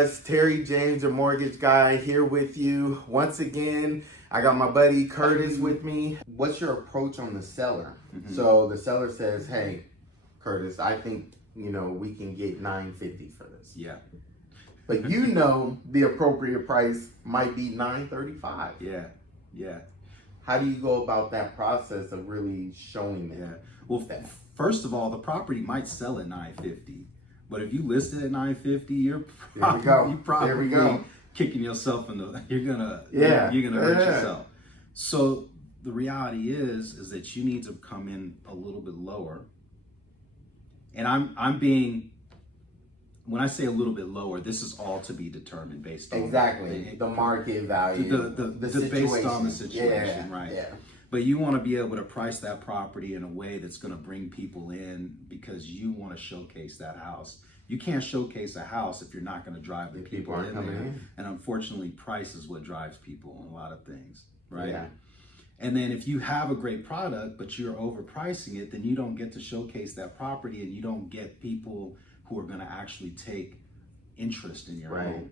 guys? Terry James, your mortgage guy, here with you once again. I got my buddy Curtis with me. What's your approach on the seller? So the seller says, "Hey, Curtis, I think we can get $950 for this." Yeah. But the appropriate price might be $935. Yeah. How do you go about that process of really showing them? Yeah. Well, first of all, the property might sell at $950, but if you list it at $950, you're probably kicking yourself in the. You're gonna hurt yourself. So the reality is that you need to come in a little bit lower. And I'm being. When I say a little bit lower, this is all to be determined based on the market value, the based on the situation, right? Yeah. But you want to be able to price that property in a way that's going to bring people in because you want to showcase that house. You can't showcase a house if you're not going to drive the people in there. And unfortunately, price is what drives people in a lot of things, right? Yeah. And then if you have a great product, but you're overpricing it, then you don't get to showcase that property and you don't get people who are going to actually take interest in your home.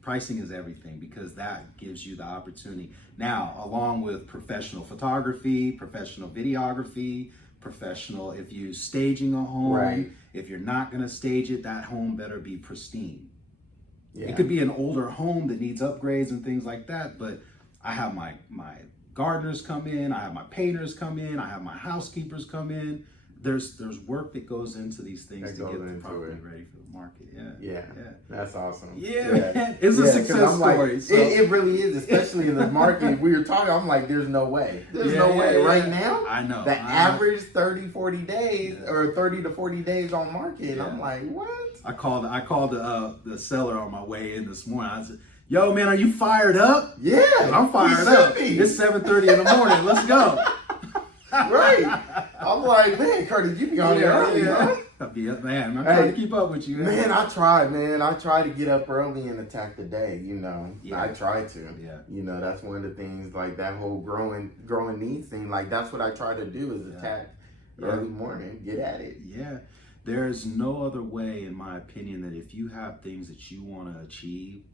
Pricing is everything because that gives you the opportunity. Now, along with professional photography, professional videography, if you're staging a home, if you're not going to stage it, that home better be pristine. Yeah. It could be an older home that needs upgrades and things like that, but I have my gardeners come in, I have my painters come in, I have my housekeepers come in. There's work that goes into these things to get the property ready for the market. Yeah. That's awesome. Yeah. Man. It's a success story. Like, it really is, especially in the market. We were talking, I'm like, there's no way. There's no way. Right now, I know. The average 30, 40 days or 30 to 40 days on market. Yeah. I'm like, what? I called the seller on my way in this morning. I said, "Yo, man, are you fired up?" Yeah. I'm fired up. It's 7:30 in the morning. Let's go. Right. I'm like, man, Curtis, you be on there early, huh? I'll be up, man. I'm trying to keep up with you. Man, I try to get up early and attack the day, Yeah. I try to. Yeah. That's one of the things, like that whole growing needs thing. Like, that's what I try to do is attack early morning, get at it. Yeah. There's no other way, in my opinion, that if you have things that you want to achieve,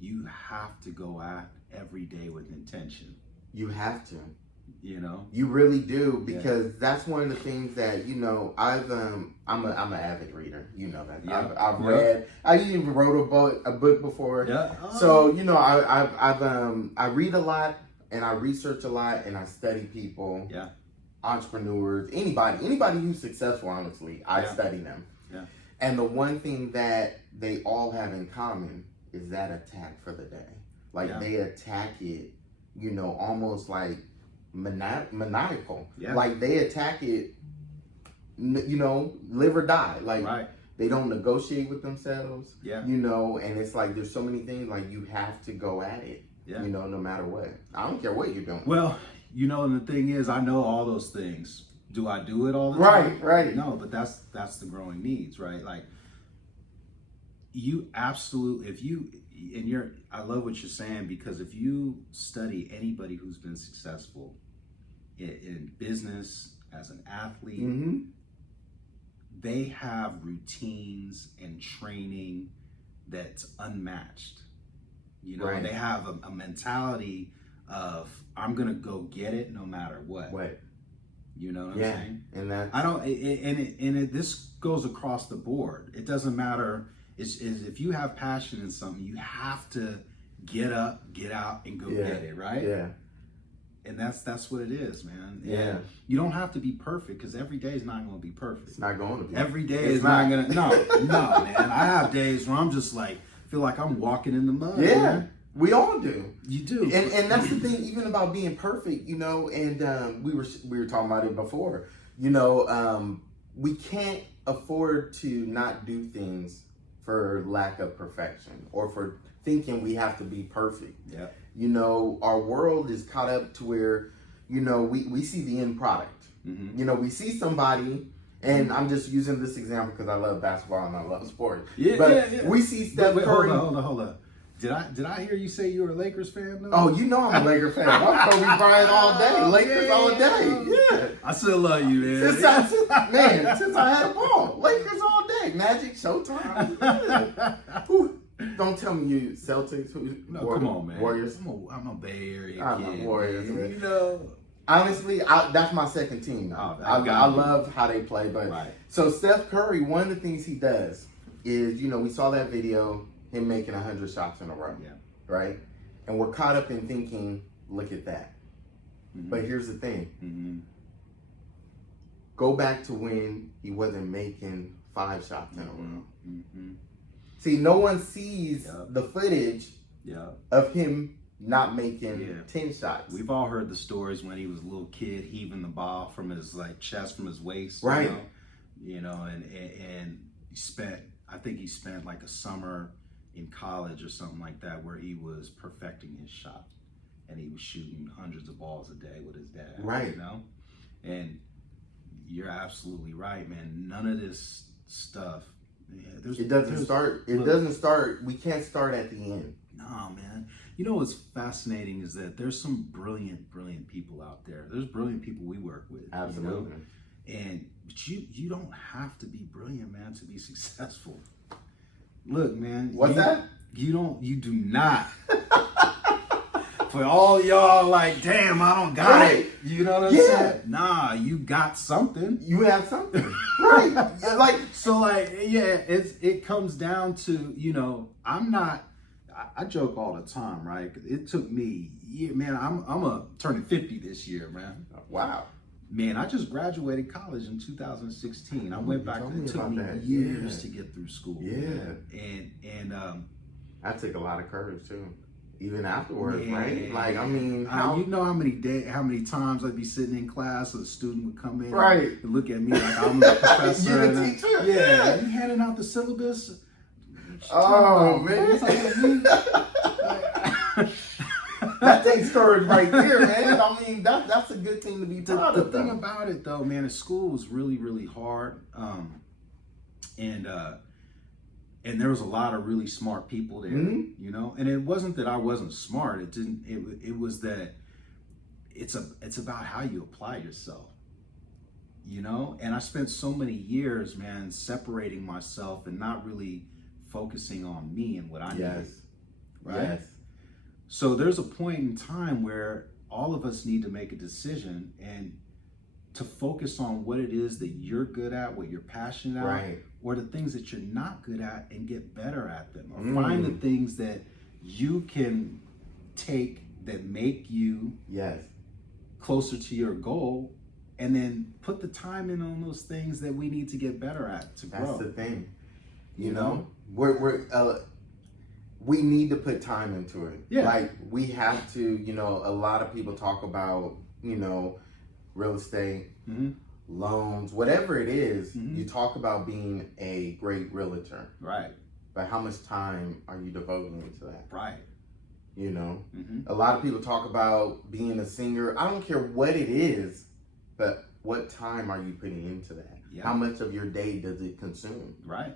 you have to go at every day with intention. You have to. You really do, because that's one of the things that I'm an avid reader. You know that. Yeah. I've read. I even wrote a book before. Yeah. So I read a lot and I research a lot and I study people. Yeah. Entrepreneurs, anybody who's successful. Honestly, I study them. Yeah. And the one thing that they all have in common is that attack for the day. Like they attack it, almost like maniacal. Yeah. Like they attack it, live or die. Like they don't negotiate with themselves. Yeah. And it's like there's so many things, like you have to go at it. Yeah. No matter what. I don't care what you're doing. Well, and the thing is, I know all those things. Do I do it all the time? Right. No, but that's the growing needs, right? Like you absolutely, I love what you're saying, because if you study anybody who's been successful in business, as an athlete, they have routines and training that's unmatched. They have a mentality of, I'm gonna go get it no matter what. You know what I'm saying? And that this goes across the board. It doesn't matter. Is if you have passion in something, you have to get up, get out, and go get it, right? Yeah. And that's what it is, man. Yeah. And you don't have to be perfect, because every day is not going to be perfect. It's not going to be. Every day is not going to. No, man. I have days where I'm just like, feel like I'm walking in the mud. Yeah. Man. We all do. You do. And that's the thing, even about being perfect, and we were talking about it before. We can't afford to not do things for lack of perfection or for thinking we have to be perfect. Yeah. Our world is caught up to where, we see the end product. We see somebody, and I'm just using this example because I love basketball and I love sports. We see Steph Curry. Hold on. Did I hear you say you were a Lakers fan, though? Oh, I'm a Lakers fan. I'm Kobe Bryant all day. Lakers all day. Yeah. I still love you, man. Since I had a ball. Lakers all day. Magic, Showtime. Yeah. Don't tell me you Celtics. No, come on, man. Warriors. I'm a Bay Area I'm kid. a Warriors, man. You know. Honestly, that's my second team. Now. Oh, I love how they play, but right. So Steph Curry, one of the things he does is, we saw that video, him making 100 shots in a row, right? And we're caught up in thinking, look at that. Mm-hmm. But here's the thing. Mm-hmm. Go back to when he wasn't making 5 shots in a row. Mm-hmm. See, no one sees the footage of him not making 10 shots. We've all heard the stories when he was a little kid heaving the ball from his chest, from his waist. Right. And I think he spent like a summer in college or something like that where he was perfecting his shot. And he was shooting hundreds of balls a day with his dad. Right. And you're absolutely right, man. None of this stuff. It doesn't start. We can't start at the end. No, man. You know what's fascinating is that there's some brilliant people out there. There's brilliant people we work with. Absolutely. But you don't have to be brilliant, man, to be successful. Look, man. What's that? You do not. For all y'all like, damn, I don't got it. You know what I'm saying? Nah, you got something. You have something. Right. It comes down to, I joke all the time, right? It took me, man, I'm turning 50 this year, man. Wow. Man, I just graduated college in 2016. I went back, it took me years to get through school. Yeah. And I took a lot of courage too. Even afterwards, right? Like, I mean, you know how many times I'd be sitting in class, a student would come in and look at me like I'm the professor. You're the teacher? Yeah. You handing out the syllabus? Oh, man. That takes courage right there, man. I mean, that's a good thing to be proud of. The thing about it, though, man, is school was really, really hard. And there was a lot of really smart people there, and it wasn't that I wasn't smart. It was that it's about how you apply yourself, and I spent so many years, man, separating myself and not really focusing on me and what I need. Right. Yes. So there's a point in time where all of us need to make a decision and to focus on what it is that you're good at, what you're passionate at, or the things that you're not good at and get better at them. Or find the things that you can take that make you closer to your goal, and then put the time in on those things that we need to get better at to grow. That's the thing. We need to put time into it. Yeah. Like, we have to, a lot of people talk about, real estate, loans, whatever it is, you talk about being a great realtor. Right. But how much time are you devoting to that? Right. A lot of people talk about being a singer. I don't care what it is, but what time are you putting into that? Yeah. How much of your day does it consume? Right.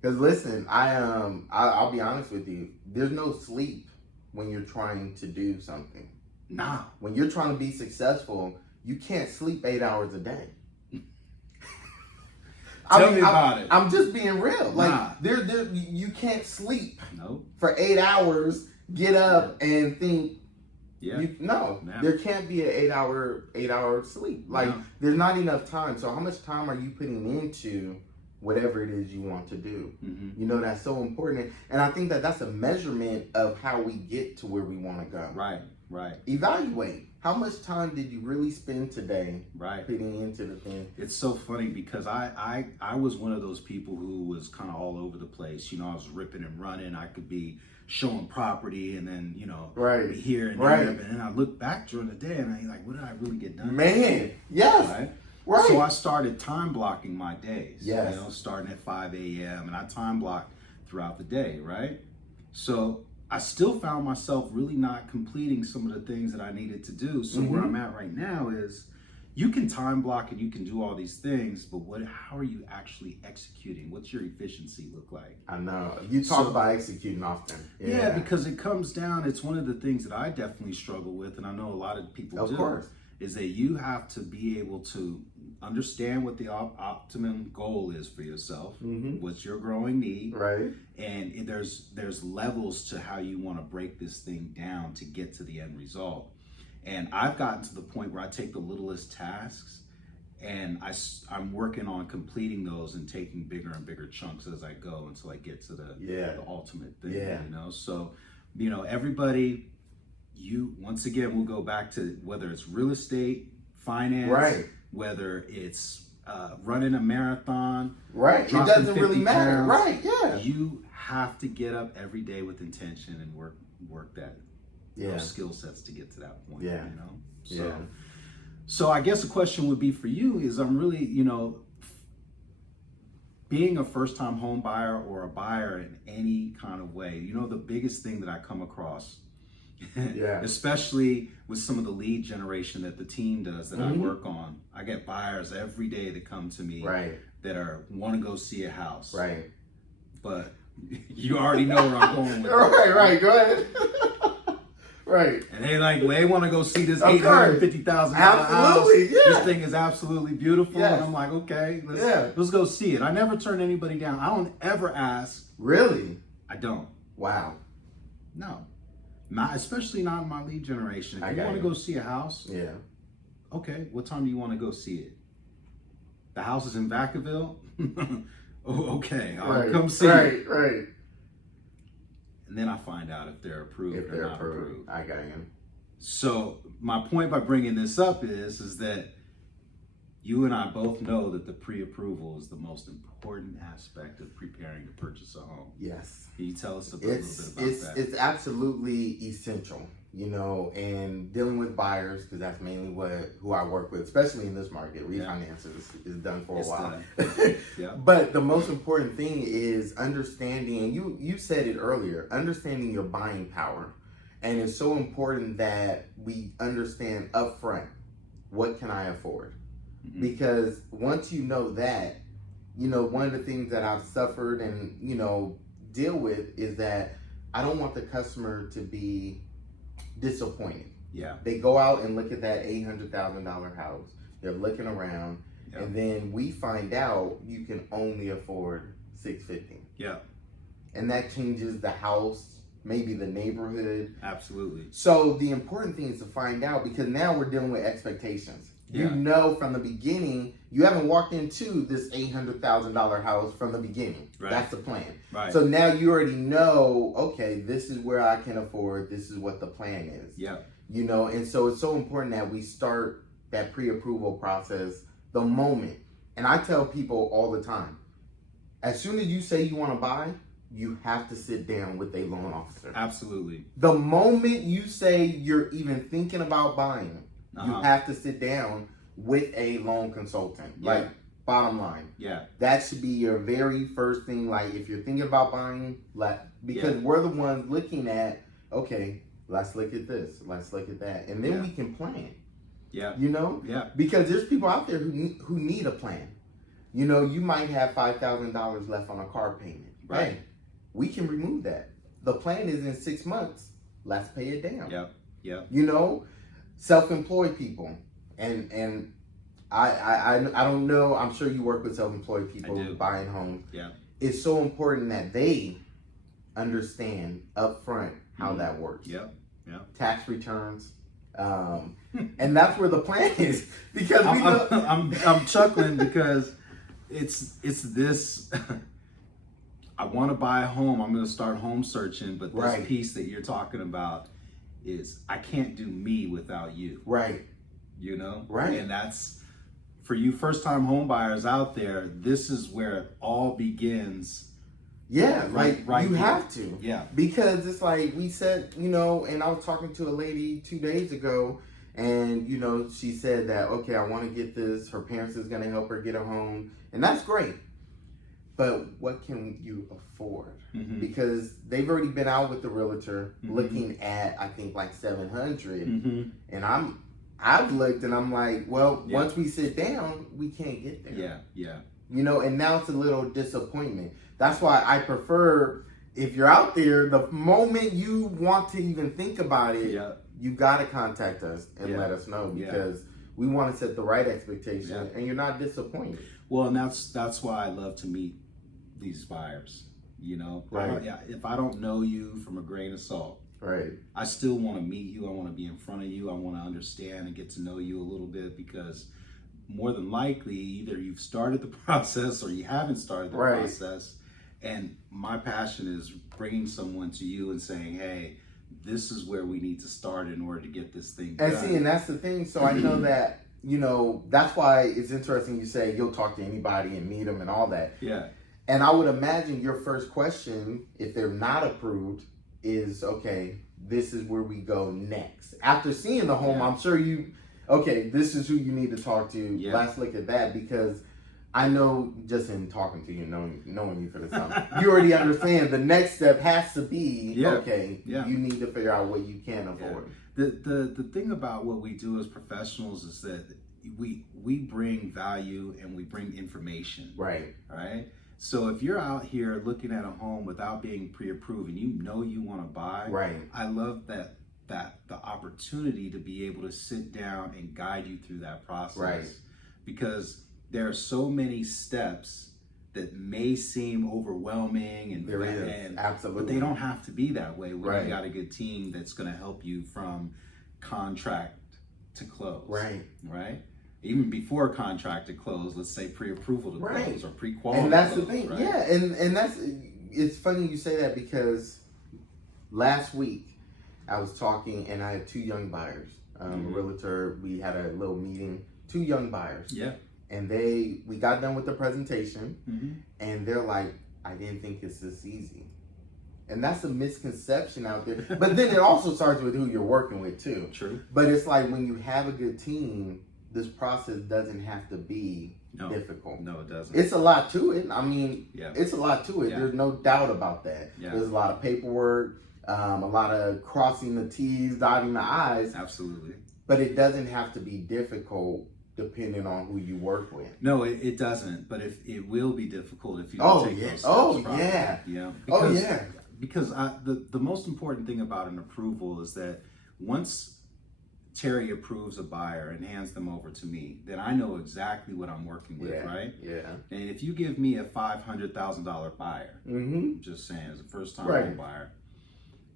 Because listen, I'll be honest with you. There's no sleep when you're trying to do something. Nah. When you're trying to be successful, you can't sleep 8 hours a day. Tell me about it. I'm just being real. Like, you can't sleep for 8 hours, get up and think. There can't be an 8 hour sleep. Like, there's not enough time. So how much time are you putting into whatever it is you want to do? That's so important. And I think that's a measurement of how we get to where we want to go. Right. Evaluate. How much time did you really spend today putting into the thing? It's so funny because I was one of those people who was kind of all over the place. I was ripping and running. I could be showing property and then, be here and there. And then I look back during the day and I'm like, what did I really get done? Man, yes. Right. So I started time blocking my days. Yes. Starting at 5 a.m. and I time blocked throughout the day, right? So I still found myself really not completing some of the things that I needed to do. So where I'm at right now is you can time block and you can do all these things, but how are you actually executing? What's your efficiency look like? I know. You talk about executing often. Yeah, because it comes down, it's one of the things that I definitely struggle with, and I know a lot of people do. Of course. is that you have to be able to understand what the optimum goal is for yourself, what's your growing need, Right. and there's levels to how you want to break this thing down to get to the end result. And I've gotten to the point where I take the littlest tasks and I'm working on completing those and taking bigger and bigger chunks as I go until I get to the ultimate thing. Yeah. You know, so everybody, once again, we'll go back to whether it's real estate, finance, right, whether it's running a marathon, right, it doesn't really matter, pounds, right? Yeah, you have to get up every day with intention and work that those skill sets to get to that point. Yeah, you know. So I guess the question would be for you is, I'm really, being a first-time home buyer or a buyer in any kind of way, the biggest thing that I come across, especially with some of the lead generation that the team does that I work on, I get buyers every day that come to me that want to go see a house. Right. But you already know where I'm going with it. Right, go ahead. Right. And they want to go see this $850,000 house. Absolutely, yeah. This thing is absolutely beautiful. Yes. And I'm like, okay, let's go see it. I never turn anybody down. I don't ever ask. Really? I don't. Wow. No. Especially not in my lead generation. If you want to go see a house, okay, what time do you want to go see it? The house is in Vacaville? Oh, okay, I'll come see it. Right. And then I find out if they're approved or not approved. I got you. So my point by bringing this up is that you and I both know that the pre-approval is the most important aspect of preparing to purchase a home. Yes. Can you tell us a little bit about that? It's absolutely essential, and dealing with buyers, because that's mainly who I work with, especially in this market. Refinances is done for a while. But the most important thing is understanding, and you said it earlier, understanding your buying power. And it's so important that we understand upfront, what can I afford? Because once you know that, one of the things that I've suffered and, deal with is that I don't want the customer to be disappointed. Yeah. They go out and look at that $800,000 house. They're looking around, and then we find out you can only afford $650,000. Yeah. And that changes the house, maybe the neighborhood. Absolutely. So the important thing is to find out, because now we're dealing with expectations. You know from the beginning, you haven't walked into this $800,000 house from the beginning. Right. That's the plan. Right. So now you already know, okay, this is where I can afford, this is what the plan is. Yeah. And so it's so important that we start that pre-approval process the moment. And I tell people all the time, as soon as you say you want to buy, you have to sit down with a loan officer. Absolutely. The moment you say you're even thinking about buying, you have to sit down with a loan consultant. Like, bottom line. Yeah. That should be your very first thing. Like, if you're thinking about buying, because we're the ones looking at, okay, let's look at this, let's look at that. And then we can plan. Yeah. Yeah. Because there's people out there who need a plan. You might have $5,000 left on a car payment. Right. Hey, we can remove that. The plan is in 6 months. Let's pay it down. Yeah. Self-employed people, and I don't know. I'm sure you work with self-employed people buying homes. Yeah. It's so important that they understand upfront how that works. Yeah. Tax returns, and that's where the plan is. Because I'm chuckling because it's this. I want to buy a home. I'm going to start home searching, but this piece that you're talking about is I can't do me without you. Right. Right. And that's for you first-time home buyers out there. This is where it all begins. Yeah, right. You have to. Yeah. Because it's like we said, and I was talking to a lady 2 days ago, and she said that, okay, I want to get this. Her parents is going to help her get a home, and that's great. But what can you afford? Because they've already been out with the realtor looking at, I think, like 700, and I've looked and I'm like, well, once we sit down, we can't get there. Yeah. And now it's a little disappointment. That's why I prefer, if you're out there, the moment you want to even think about it, you got to contact us and let us know, because We want to set the right expectation, Yeah. and you're not disappointed. Well, and that's why I love to meet these buyers. You know, Right. If I don't know you from a grain of salt, Right. I still want to meet you. I want to be in front of you. I want to understand and get to know you a little bit, because more than likely, either you've started the process or you haven't started the Right. process. And my passion is bringing someone to you and saying, hey, this is where we need to start in order to get this thing done. And see, and that's the thing. So I know that, you know, that's why it's interesting you say you'll talk to anybody and meet them and all that. Yeah. And I would imagine your first question, if they're not approved, is, okay, this is where we go next. After seeing the home, Yeah. I'm sure okay, this is who you need to talk to. Yeah. Let's look at that, because I know just in talking to you, knowing you for the time, you already understand the next step has to be, okay, you need to figure out what you can afford. The thing about what we do as professionals is that we bring value and we bring information. Right. Right. So if you're out here looking at a home without being pre-approved and you know you want to buy, right. I love that the opportunity to be able to sit down and guide you through that process. Right. Because there are so many steps that may seem overwhelming and absolutely, but they don't have to be that way when right. you got a good team that's going to help you from contract to close. Right. Right. Even before contract to close, let's say pre-approval to right. close or pre-quality. And that's close, the thing, right? yeah. And it's funny you say that, because last week I was talking and I had two young buyers, a realtor. We had a little meeting, two young buyers. Yeah. And we got done with the presentation, and they're like, I didn't think it's this easy. And that's a misconception out there. But then it also starts with who you're working with too. True. But it's like, when you have a good team, this process doesn't have to be difficult. No, it doesn't. It's a lot to it. I mean, it's a lot to it. Yeah. There's no doubt about that. Yeah. There's a lot of paperwork, a lot of crossing the T's, dotting the I's. Absolutely. But it doesn't have to be difficult depending on who you work with. No, it doesn't. But if it will be difficult if you don't take those steps. Yeah. Because the most important thing about an approval is that once Terry approves a buyer and hands them over to me, then I know exactly what I'm working with, right? Yeah. And if you give me a $500,000 buyer, I'm just saying, as a first-time home buyer,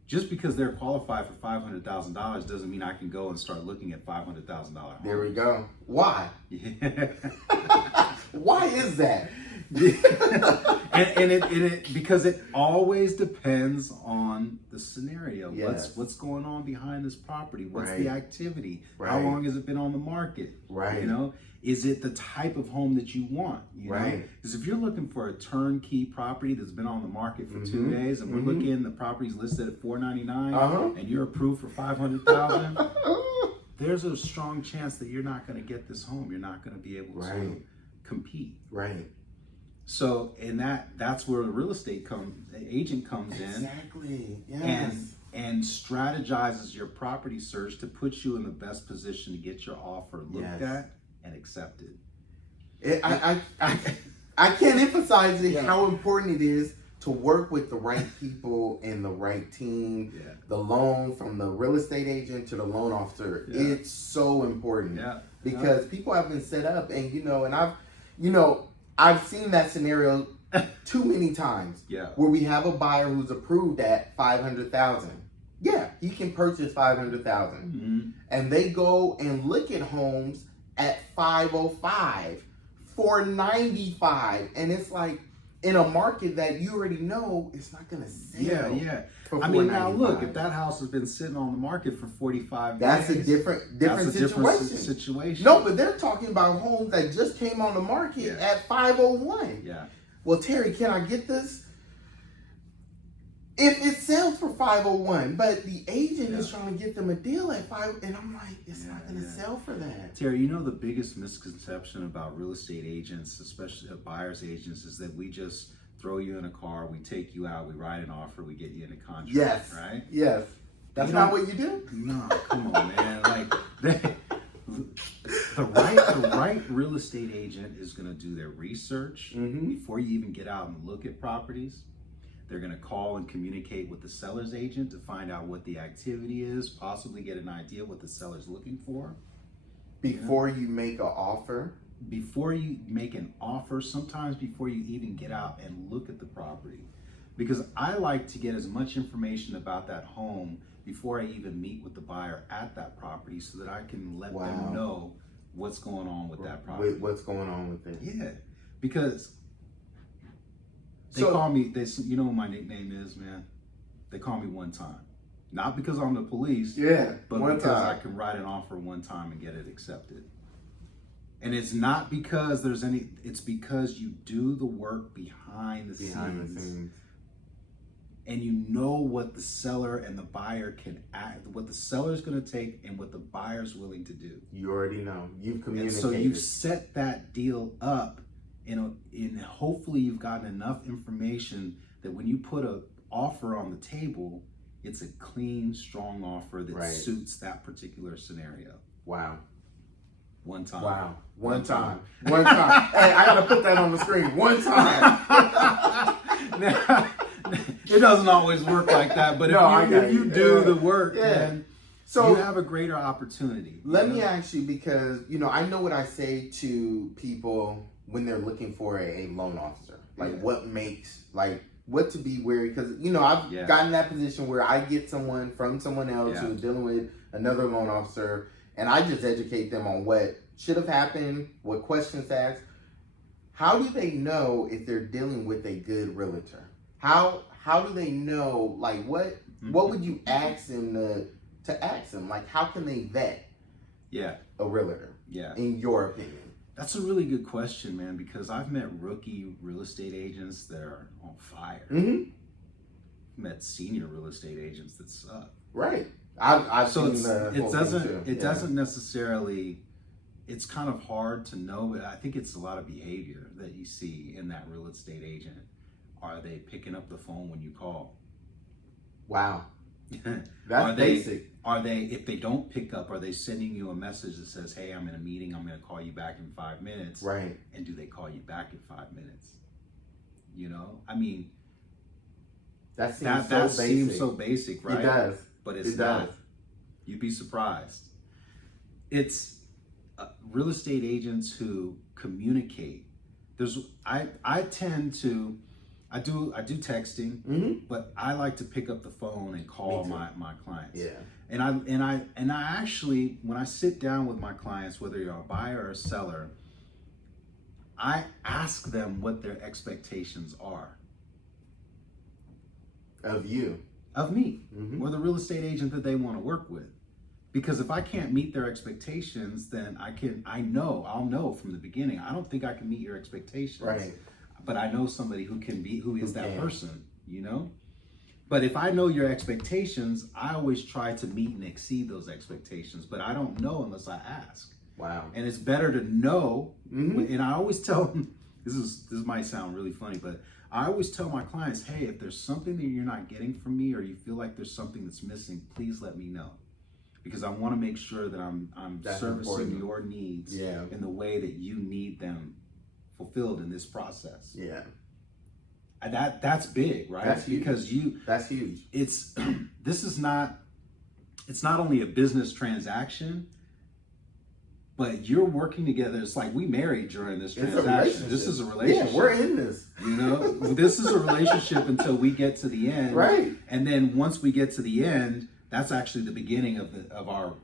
just because they're qualified for $500,000 doesn't mean I can go and start looking at $500,000 homes. There we go. Why? Yeah. Why is that? and it because it always depends on the scenario. Yes. What's going on behind this property? What's Right. the activity? Right. How long has it been on the market? Right. You know, is it the type of home that you want? You know? Because if you're looking for a turnkey property that's been on the market for 2 days, and we're looking, the property's listed at $499, and you're approved for $500,000. There's a strong chance that you're not going to get this home. You're not going to be able to compete. Right. So, and that's where the real estate agent comes in. Exactly. Yes. And strategizes your property search to put you in the best position to get your offer looked at and accepted. I can't emphasize it, how important it is to work with the right people and the right team. Yeah. The loan, from the real estate agent to the loan officer, it's so important. Yeah. Because people have been set up, and I've seen that scenario too many times. Yeah. Where we have a buyer who's approved at $500,000. Yeah, he can purchase $500,000, and they go and look at homes at $505, $495, and it's like, in a market that you already know it's not going to sell. Yeah. I mean, now look, if that house has been sitting on the market for 45 that's days, a different situation. No, but they're talking about homes that just came on the market at 501. Yeah. Well, Terry, can I get this? If it sells for 501, but the agent is trying to get them a deal at 5, and I'm like, it's not going to sell for that. Terry, you know the biggest misconception about real estate agents, especially buyer's agents, is that we just throw you in a car, we take you out, we write an offer, we get you in a contract. Yes. Right? Yes. That's not what you do? No, come on, man. Like the right real estate agent is going to do their research before you even get out and look at properties. They're going to call and communicate with the seller's agent to find out what the activity is, possibly get an idea what the seller's looking for. Before you make an offer? Before you make an offer, sometimes before you even get out and look at the property. Because I like to get as much information about that home before I even meet with the buyer at that property so that I can let them know what's going on with that property. What's going on with it? Yeah, because they call me, you know what my nickname is, man? They call me one time. Not because I'm the police, but because I can write an offer one time and get it accepted. And it's not because it's because you do the work behind the scenes. And you know what the seller and the buyer what the seller's gonna take and what the buyer's willing to do. You already know. You've communicated. And so you've set that deal up, and hopefully you've gotten enough information that when you put an offer on the table, it's a clean, strong offer that suits that particular scenario. Wow. One time. Wow. One time. One time. Hey, I gotta put that on the screen. One time. It doesn't always work like that, but if you do the work, then you have a greater opportunity. Let me ask you, because I know what I say to people when they're looking for a loan officer. Like what to be wary, because I've gotten in that position where I get someone from someone else who's dealing with another loan officer, and I just educate them on what should have happened, what questions to ask. How do they know if they're dealing with a good realtor? How do they know, like, what would you ask them to ask them? Like, how can they vet a realtor, in your opinion? That's a really good question, man, because I've met rookie real estate agents that are on fire. Mm-hmm. Met senior real estate agents that suck. Right. I've so seen the whole thing too. It doesn't necessarily, it's kind of hard to know, but I think it's a lot of behavior that you see in that real estate agent. Are they picking up the phone when you call? Wow. That's basic. If they don't pick up, are they sending you a message that says, hey, I'm in a meeting, I'm going to call you back in 5 minutes? Right. And do they call you back in 5 minutes? I mean, that seems so basic, right? It does. But it's not. You'd be surprised. It's real estate agents who communicate. I tend to, I do texting, but I like to pick up the phone and call my clients. Yeah. And I actually, when I sit down with my clients, whether you're a buyer or a seller, I ask them what their expectations are. Of you. Of me, or the real estate agent that they want to work with. Because if I can't meet their expectations, then I'll know from the beginning, I don't think I can meet your expectations. Right. But I know somebody who is that person, But if I know your expectations, I always try to meet and exceed those expectations, but I don't know unless I ask. Wow. And it's better to know, and I always tell them, this might sound really funny, but I always tell my clients, hey, if there's something that you're not getting from me, or you feel like there's something that's missing, please let me know. Because I want to make sure that I'm servicing your needs in the way that you need them fulfilled in this process. Yeah. That's big, right? That's huge. Because that's huge. It's not only a business transaction, but you're working together. It's like we married during this transaction. This is a relationship. Yeah, we're in this. This is a relationship until we get to the end. Right. And then once we get to the end, that's actually the beginning of our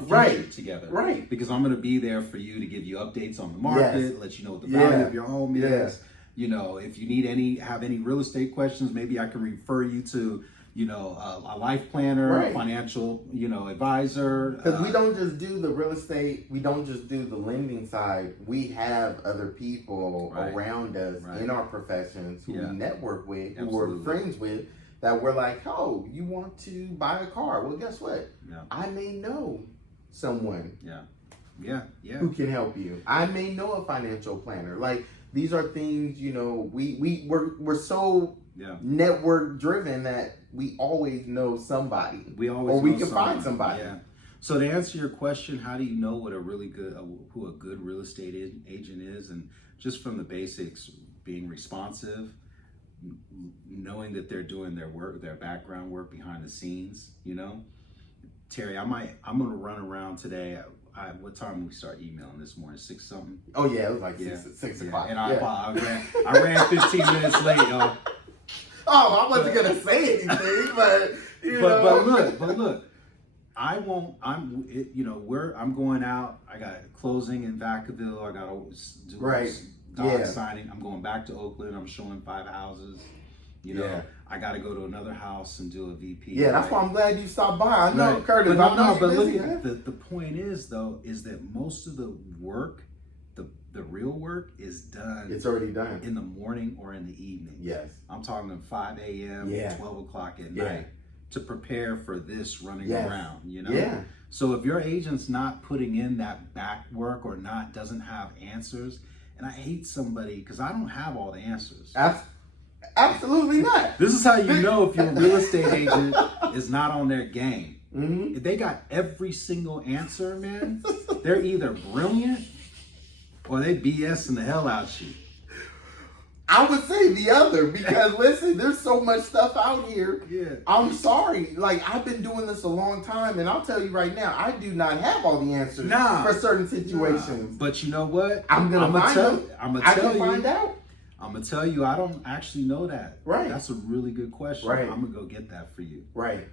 future together. Right. Because I'm going to be there for you to give you updates on the market, let you know what the value of your home is. If you have any real estate questions, maybe I can refer you to, a life planner, a financial, advisor. Because we don't just do the real estate, we don't just do the lending side. We have other people around us in our professions who we network with, who we're friends with, that we're like, oh, you want to buy a car? Well, guess what? Yeah. I may know someone who can help you. I may know a financial planner. Like, these are things, we're so network driven that we always know somebody. We can find somebody. Yeah. So to answer your question, how do you know what who a good real estate agent is? And just from the basics, being responsive, knowing that they're doing their work, their background work behind the scenes. Terry, I'm going to run around today. what time did we start emailing this morning? 6 something. Oh yeah, it was like 6 o'clock. And I ran 15 minutes late, y'all. Oh, I wasn't gonna say anything, but but look, I won't. I'm going out. I got closing in Vacaville. I got to do dog signing. I'm going back to Oakland. I'm showing 5 houses. I got to go to another house and do a VP. Yeah, that's why I'm glad you stopped by. I know, Curtis. But look, the point is though, is that most of the work, the real work is done. It's already done in the morning or in the evening. Yes, I'm talking 5 a.m., 12 o'clock at night to prepare for this running around. Yeah. So if your agent's not putting in that back work or doesn't have answers, and I hate somebody because I don't have all the answers. Absolutely not. This is how you know if your real estate agent is not on their game. Mm-hmm. If they got every single answer, man, they're either brilliant or they BSing the hell out you. I would say the other, because listen, there's so much stuff out here. Yeah. I'm sorry. Like, I've been doing this a long time, and I'll tell you right now, I do not have all the answers for certain situations. But you know what? I'm gonna find out. I'm gonna tell you, I don't actually know that. Right. That's a really good question. Right. I'm gonna go get that for you. Right.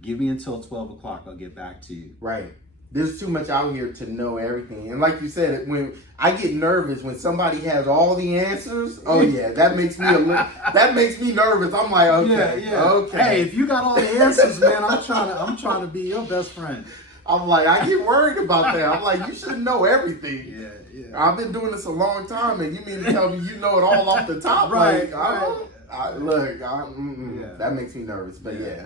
Give me until 12 o'clock. I'll get back to you. Right. There's too much out here to know everything. And like you said, when I get nervous when somebody has all the answers, that makes me nervous. I'm like, okay. Hey, if you got all the answers, man, I'm trying to be your best friend. I'm like, I get worried about that. I'm like, you should know everything. Yeah. I've been doing this a long time, and you mean to tell me you know it all off the top? Right. That makes me nervous. But yeah.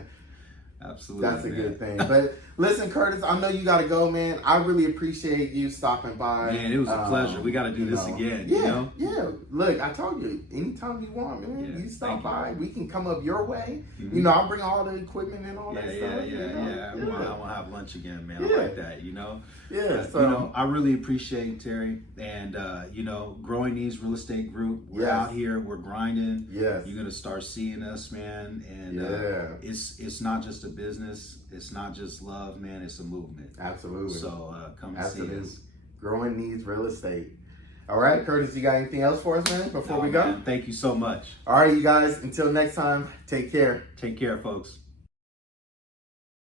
Absolutely. That's a good thing. But listen, Curtis, I know you got to go, man. I really appreciate you stopping by. Man, it was a pleasure. We got to do this again. Yeah. Look, I told you, anytime you want, man, you stop by. We can come up your way. Mm-hmm. I'll bring all the equipment and all that stuff. Yeah. I want to have lunch again, man. I like that, Yeah. So, I really appreciate Terry and, growing these real estate group. We're out here. We're grinding. Yes. You're going to start seeing us, man. And it's not just a business. It's not just love, man. It's a movement. Absolutely. So come and see us. Growing needs real estate. All right, Curtis, you got anything else for us, man, before we go? Man, thank you so much. All right, you guys, until next time, take care. Take care, folks.